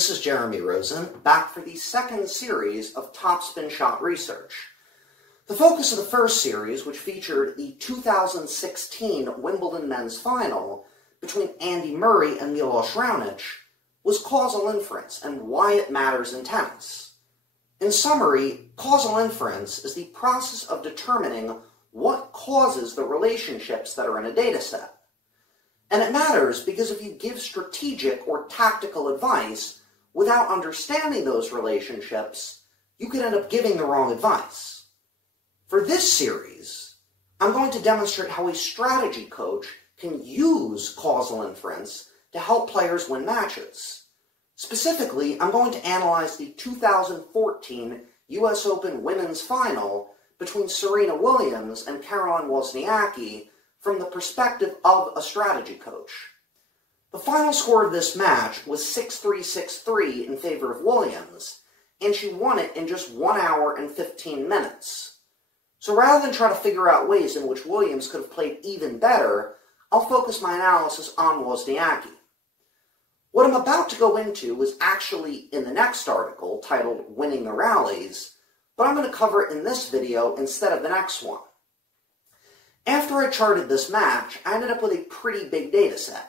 This is Jeremy Rosen, back for the second series of Topspin Shot Research. The focus of the first series, which featured the 2016 Wimbledon men's final between Andy Murray and Milos Raonic, was causal inference and why it matters in tennis. In summary, causal inference is the process of determining what causes the relationships that are in a dataset. And it matters because if you give strategic or tactical advice without understanding those relationships, you could end up giving the wrong advice. For this series, I'm going to demonstrate how a strategy coach can use causal inference to help players win matches. Specifically, I'm going to analyze the 2014 US Open women's final between Serena Williams and Caroline Wozniacki from the perspective of a strategy coach. The final score of this match was 6-3, 6-3 in favor of Williams, and she won it in just 1 hour and 15 minutes. So rather than try to figure out ways in which Williams could have played even better, I'll focus my analysis on Wozniacki. What I'm about to go into is actually in the next article, titled Winning the Rallies, but I'm going to cover it in this video instead of the next one. After I charted this match, I ended up with a pretty big data set.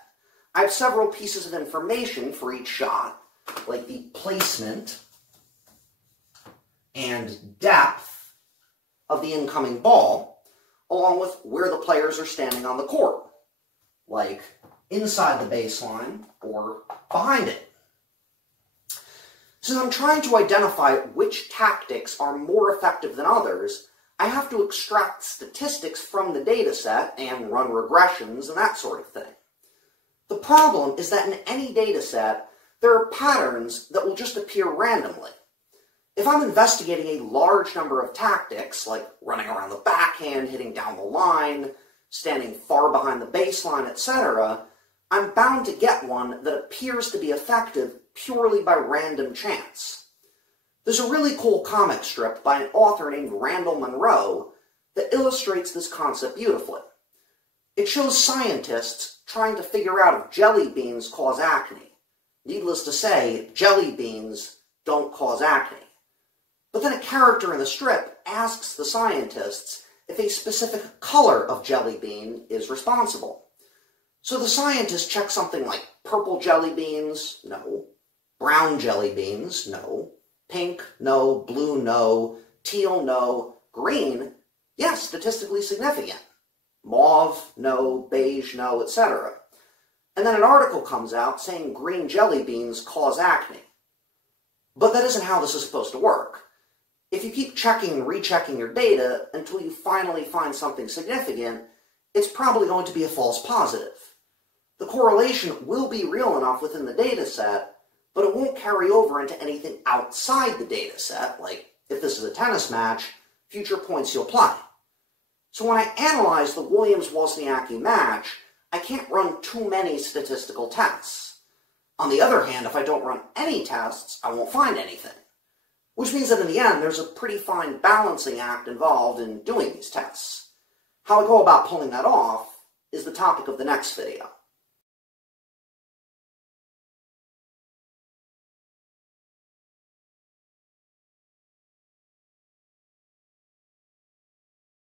I have several pieces of information for each shot, like the placement and depth of the incoming ball, along with where the players are standing on the court, like inside the baseline or behind it. Since I'm trying to identify which tactics are more effective than others, I have to extract statistics from the data set and run regressions and that sort of thing. The problem is that in any data set, there are patterns that will just appear randomly. If I'm investigating a large number of tactics, like running around the backhand, hitting down the line, standing far behind the baseline, etc., I'm bound to get one that appears to be effective purely by random chance. There's a really cool comic strip by an author named Randall Munroe that illustrates this concept beautifully. It shows scientists trying to figure out if jelly beans cause acne. Needless to say, jelly beans don't cause acne. But then a character in the strip asks the scientists if a specific color of jelly bean is responsible. So the scientists check something like purple jelly beans, no. Brown jelly beans, no. Pink, no. Blue, no. Teal, no. Green, yes, statistically significant. Mauve, no. Beige, no, etc. And then an article comes out saying green jelly beans cause acne. But that isn't how this is supposed to work. If you keep checking and rechecking your data until you finally find something significant, it's probably going to be a false positive. The correlation will be real enough within the data set, but it won't carry over into anything outside the data set, like if this is a tennis match, future points you apply. So when I analyze the Williams-Wozniacki match, I can't run too many statistical tests. On the other hand, if I don't run any tests, I won't find anything. Which means that in the end, there's a pretty fine balancing act involved in doing these tests. How I go about pulling that off is the topic of the next video.